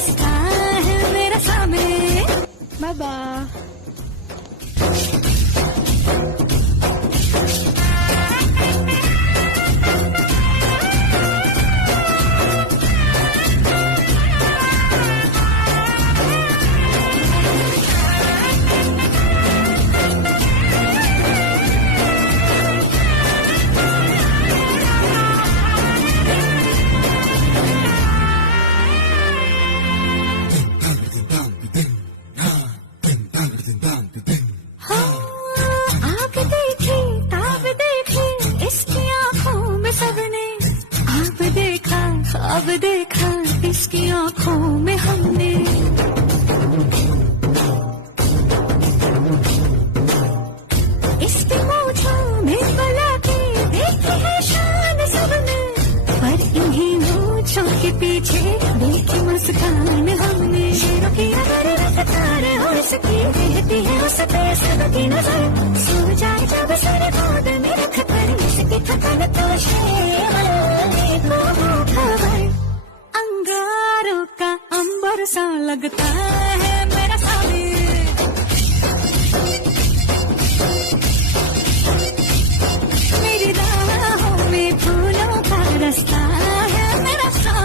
हंसता है मेरा सामने। बाबा अब देखा इसकी आंखों में हमने। इसकी मूंछों में बला के देखी है शान सबने, पर इन्हीं मूंछों के पीछे देखी मुस्कान हमने। शेरों की अगर रफ्तार हो सकी रहती है उस पे सबकी नजर, सो जाए जब सर गोद में रख कर इसकी थकान तो शेर को खबर। अंगारों का अंबर सा लगता है